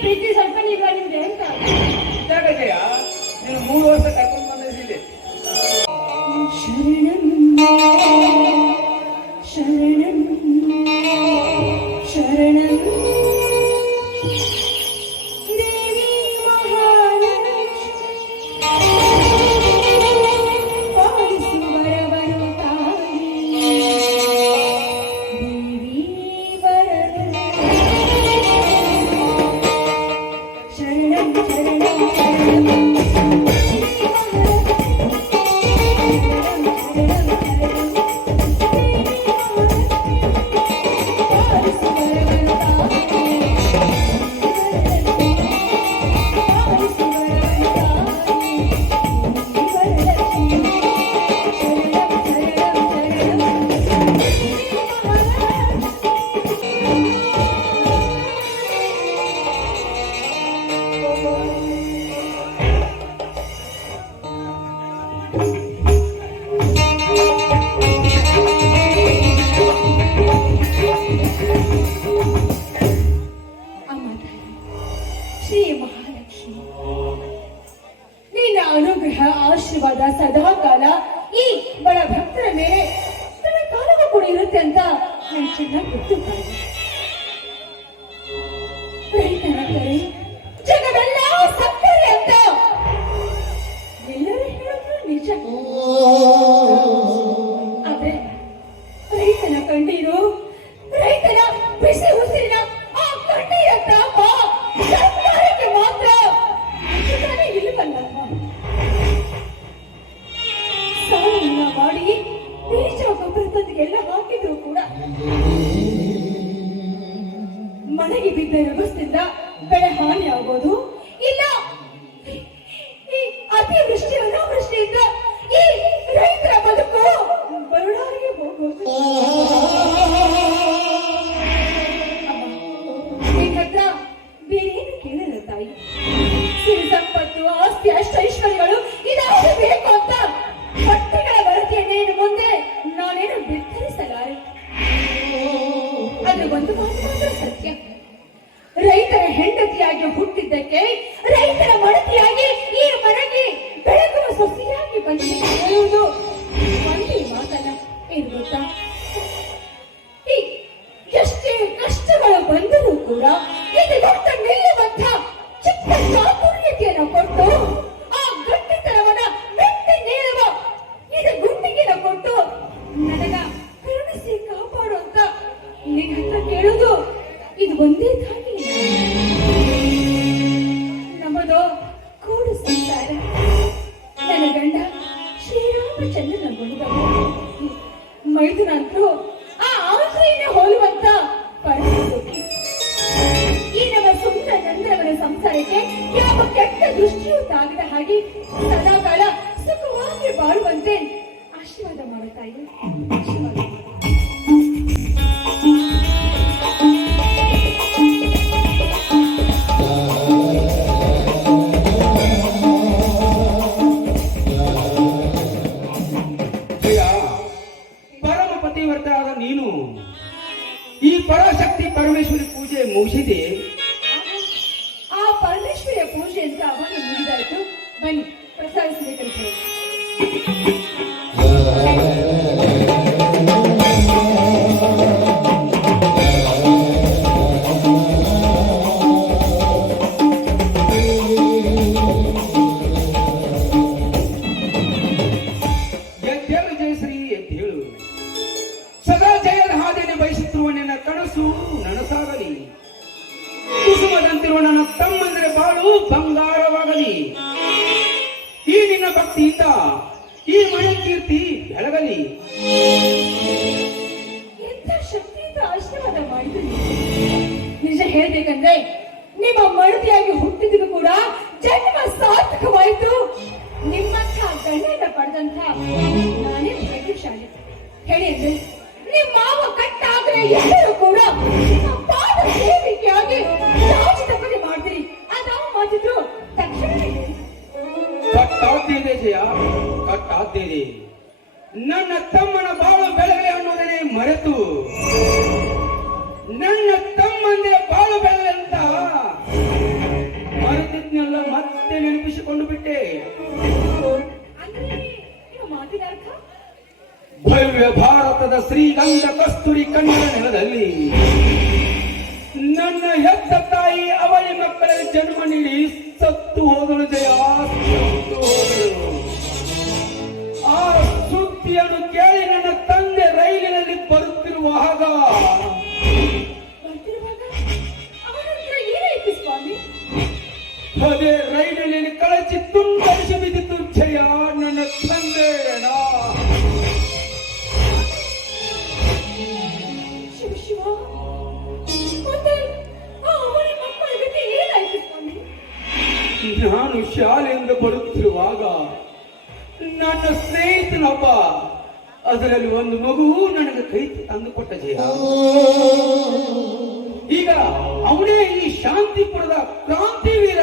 ಪ್ರೀತಿ ಸ್ವಲ್ಪ ನೀಲ್ವಾ ನಿಮ್ಗೆ ಅಂತ. ಮೂರು ವರ್ಷ ಕರ್ಕೊಂಡು ಅನುಗ್ರಹ ಆಶೀರ್ವಾದ ಸದಾ ಕಾಲ ಈ ಬಡ ಭಕ್ತರ ಮೇಲೆ ಕಾಲವೂ ಕೂಡ ಇರುತ್ತೆ ಅಂತ ನಾನು ಚೆನ್ನಾಗಿ ಗೊತ್ತು ತಾಯಿ ರೈತರ ಕರೆ ಜಗವೆಲ್ಲ ಸಕ್ಕರೆ ಅಂತ ಎಲ್ಲರೂ ಹೇಳೋದು ನಿಜ. ಕೂಡ ಇದು ದೊಡ್ಡ ನಿಲ್ಲುವಂತ ಚಿಕ್ಕ ಚಾತುರ್ಯತೆಯನ್ನು ಕೊಟ್ಟು ಆ ಗಟ್ಟಿತನವನ್ನ ಮೆಟ್ಟಿ ನೀಡುವ ಇದು ಗುಂಡಿಗೆನ ಕೊಟ್ಟು ನನಗ ಕರುಣಿಸಿ ಕಾಪಾಡುವಂತ ನಿನ್ನ ಕೇಳುವುದು ಇದು ಒಂದೇ ತಾಯಿ ನಮ್ಮದು ಕೂಡು ಸಂಸಾರ. ನನ್ನ ಗಂಡ ಶ್ರೀರಾಮಚಂದ್ರನ ಗುಡಿದ ಮೈದುನಂತರೂ ಯಾವ ಕೆಟ್ಟ ದೃಷ್ಟಿಯೂ ಹಾಗೆ ಸದಾಕಾಲ ಸುಖವಾಗಿ ಬಾಳುವಂತೆ ಆಶೀರ್ವಾದ ಮಾಡುತ್ತಾಯಿ ಆಶೀರ್ವಾದ ಪರಮ ನೀನು, ಈ ಪರಾಶಕ್ತಿ ಪರಮೇಶ್ವರಿ ಪೂಜೆ ಮುಗಿಸಿದೆ. ಹೇಳ್ಬೇಕಂದ್ರೆ ನಿಮ್ಮ ಮಡದಿಯಾಗಿ ಹುಟ್ಟಿದ್ರು ಕೂಡ ಜನ್ಮ ಸಾರ್ಥಕವಾಯಿತು. ನಿಮ್ಮಂತ ಗಂಡನ ಪಡೆದಂತ ನಾನೇ ಭಾಗ್ಯಶಾಲಿ ಹೇಳಿ ಅಂದ್ರೆ ನಿಮ್ಮ ಮಾವ ಕಟ್ಟಾದ್ರೆ ಎಲ್ಲರೂ ಕೂಡ ಪಾದ ಸೇವಿಕೆಯಾಗಿ ರಾಜ ತಪ್ಪದೆ ಮಾಡ್ತೀರಿ. ಅದಾವ ಮಾತಿದ್ರು ತಕ್ಷಣ. ಕಟ್ಟಾದ್ದೇನೆ ಜಯ ಕಟ್ಟಾದ್ದೇನೆ ನನ್ನ ತಮ್ಮನ ಬಾಳು ಬೆಳವೆ ಅನ್ನೋದನ್ನೇ ಮರೆತು. ಕೇಳಿ ನನ್ನ ತಂದೆ ರೈಲಿನಲ್ಲಿ ಬರುತ್ತಿರುವಾಗ ಅದೇ ರೈಲಿನಲ್ಲಿ ಕಳಚಿ ತುಂಬಿಸಿ ಬಿದ್ದಿತು ಜಯ ನನ್ನ ತಂದೆ ನಾನು ಶಾಲೆಯಿಂದ ಬರುತ್ತಿರುವಾಗ ನನ್ನ ಸ್ನೇಹಿತನೊಬ್ಬ ಅದರಲ್ಲಿ ಒಂದು ಮಗು ನನಗೆ ಕೈ ತಂದುಕೊಟ್ಟ ಜಯ. ಈಗ ಅವನೇ ಈ ಶಾಂತಿಪುರದ ಕ್ರಾಂತಿ ಕ್ರಾಂತಿವೀರ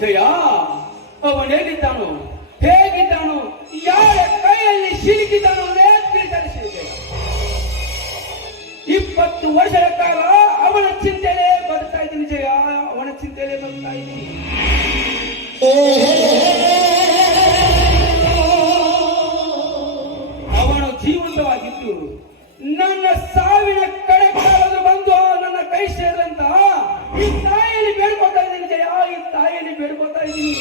ಜಯ ಅವನೇಗಿದ್ದಾನು ಹೇಗಿದ್ದಾನು ಯಾರ ಕೈಯಲ್ಲಿ ಸಿಲುಕಿದ್ದಾನು ಇಪ್ಪತ್ತು ವರ್ಷದ ಕಾಲ ಅವನ ಚಿಂತೆ ಅವನ ಜೀವಂತವಾಗಿತ್ತು ನನ್ನ ಸಾವಿನ ಕಡೆ ಬಂದು ನನ್ನ ಕೈ ಸೇರಿದಂತ ಈ ತಾಯಿಯಲ್ಲಿ ಬೇಡ್ಕೊತಾ ಇದ್ದೀನಿ ಜಯ, ಈ ತಾಯಿಯಲ್ಲಿ ಬೇಡ್ಕೊತಾ ಇದ್ದೀನಿ.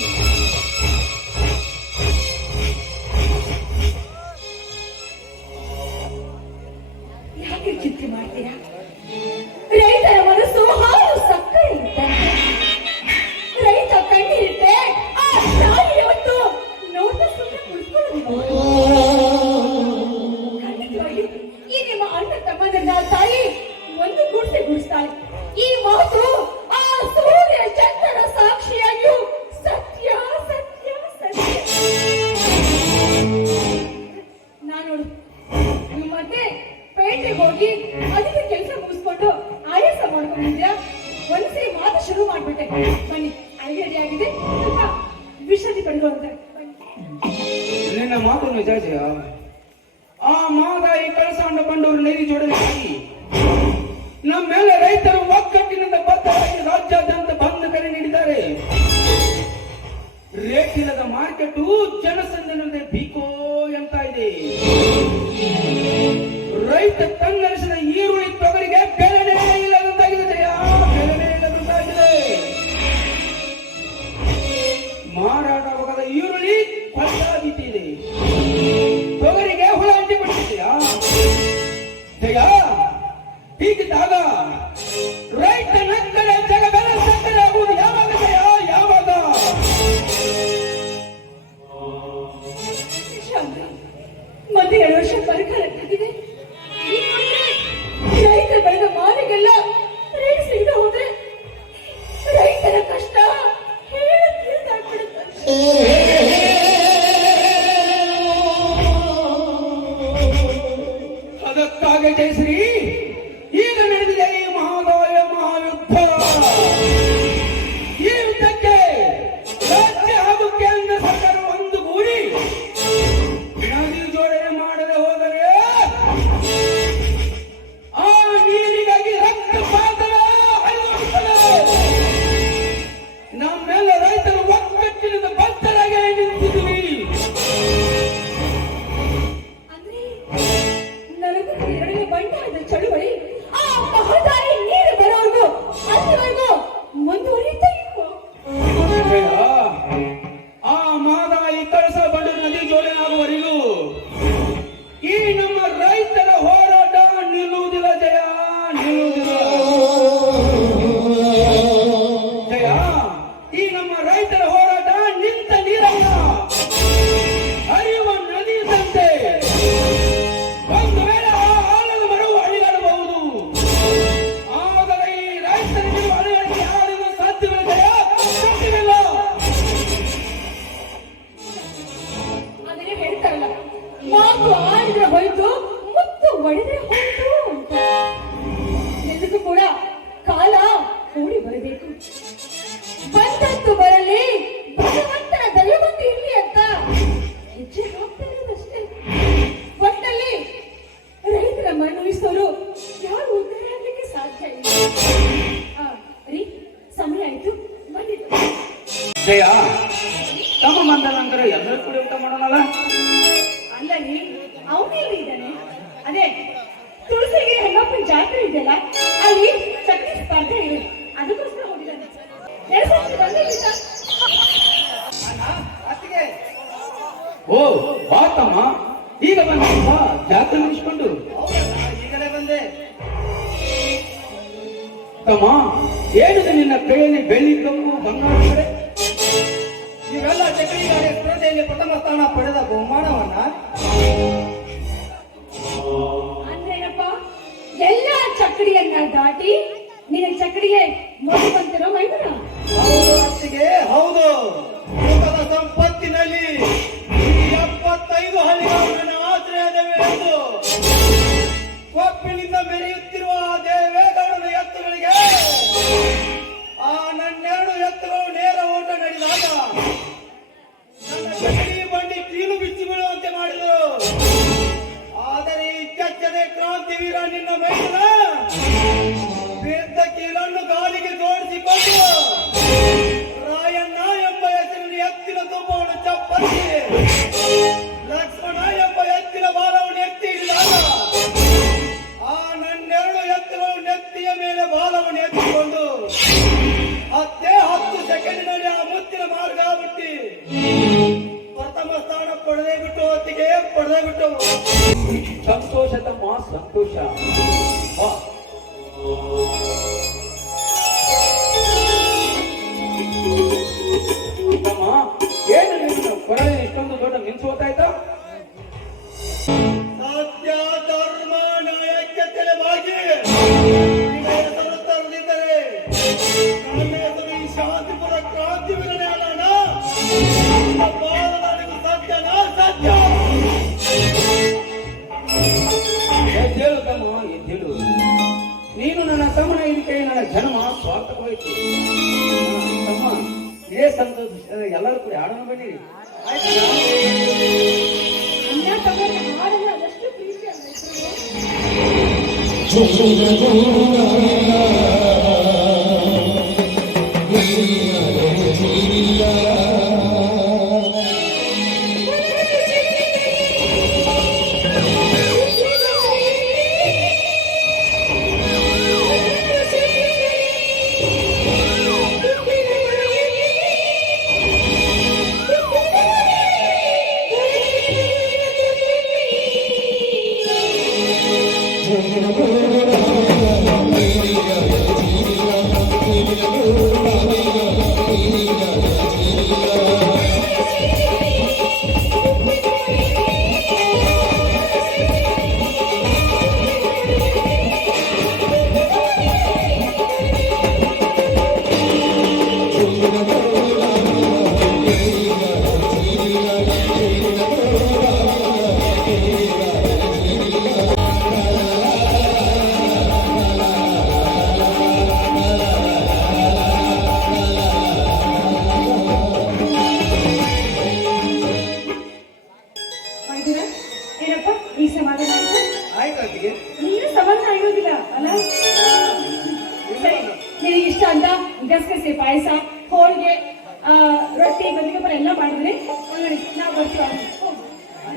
ಯಾಕೆ ಚಿಂತೆ ಮಾಡ್ತೀರಾ? ರೇಟ್ ಮಾರ್ಕೆಟು ಮಾರ್ಕೆಟ್ ಜನಸಂದನಂತೆ ಬೀಕೋ ಅಂತ ಇದೆ ರೈತ ತನ್ನರಿಸಿದ ಈರುಳ್ಳಿ ಓ ಬಾತಮ್ಮ. ಈಗ ಬಂದ ಜಾತ್ರೆ ಮುಗಿಸ್ಕೊಂಡು. ಈಗಲೇ ಬಂದೆ. ತಮ್ಮ ಏನಿದೆ ನಿನ್ನ ಕೈಯಲ್ಲಿ ಬೆಳ್ಳಿ ಕಮ್ಮು ಬಂಗಾರ ಕಡೆ? ಇವೆಲ್ಲ ಚಕ್ರಿ ಗಾಡಿ ಸ್ಪರ್ಧೆಯಲ್ಲಿ ಪ್ರಥಮ ಸ್ಥಾನ ಪಡೆದ ಬಹುಮಾನವನ್ನ? ಅಂದ್ರೇನಪ್ಪ ಎಲ್ಲ ಚಕ್ರಿಯನ್ನ ದಾಟಿ ನಿನ್ನ ಚಕ್ರಿಗೆ ಮೊದಲು ಬಂತಿರೋ ಮೈದನ ಹೌದು. ಹೌದು ಸಂಪತ್ತಿನಲ್ಲಿ ಈ ಎಪ್ಪತ್ತೈದು ಹಳ್ಳಿಗಳು ನನ್ನ ಆಶ್ರಯ ಎಂದು ಕೊಪ್ಪಿನಿಂದ ಮೆರೆಯುತ್ತಿರುವ ಆ ದೇವೇಗೌಡನ ಎತ್ತುಗಳಿಗೆ ಆ ನನ್ನೆರಡು ಎತ್ತುಗಳು ನೇರ ಓಟ ನಡೆದಾಗ ನನ್ನ ಬಂಡಿ ಕೀಲು ಬಿಚ್ಚಿ ಬೀಳುವಂತೆ ಮಾಡಿದರು. ಆದರೆ ಈ ಕೆಚ್ಚದೆ ಕ್ರಾಂತಿ ವೀರ ನಿನ್ನ ಮೈದನ ಬಿಟ್ಟು ಸಂತೋಷ ತಮ್ಮ ಸಂತೋಷ. ಸ್ವಾರ್ಥಕವಾಯಿತು ತಮ್ಮ ಇದೇ ಸಂತೋಷ ಎಲ್ಲರೂ ಕೂಡ ಆಡೋಣ ಅಣ್ಣ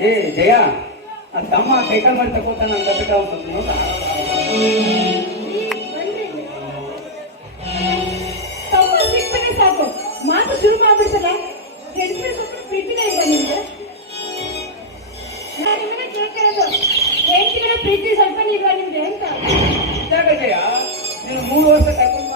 ಏ ಜಯ ಆ ತಮ್ಮ ಸೈಕಲ್ ಮಾಡಿ ತಗೋತಾನ ನನ್ನ ಬಂದು ನೋಡ. ತಮ್ಮ ಸಿಕ್ಬಿಟ್ರೆ ಸಾಕು. ಮಾತು ಶುರು ಮಾಡ್ಬಿಡ್ತಲ್ಲ? ಹೆಂಡತಿ ಸ್ವಲ್ಪ ಪ್ರೀತಿನೇ ಇಲ್ಲ ನಿಮ್ಗೆ. ನಾನು ನಿಮ್ಮನ್ನ ಕೇಳ್ತಿರೋದು ಹೆಂಡತಿಗಳ ಪ್ರೀತಿ ಸ್ವಲ್ಪ ಇಲ್ವಾ ನಿಮ್ಗೆ ಅಂತ. ಜಯ ನೀನು ಮೂರು ವರ್ಷ ಕರ್ಕೊಂಡು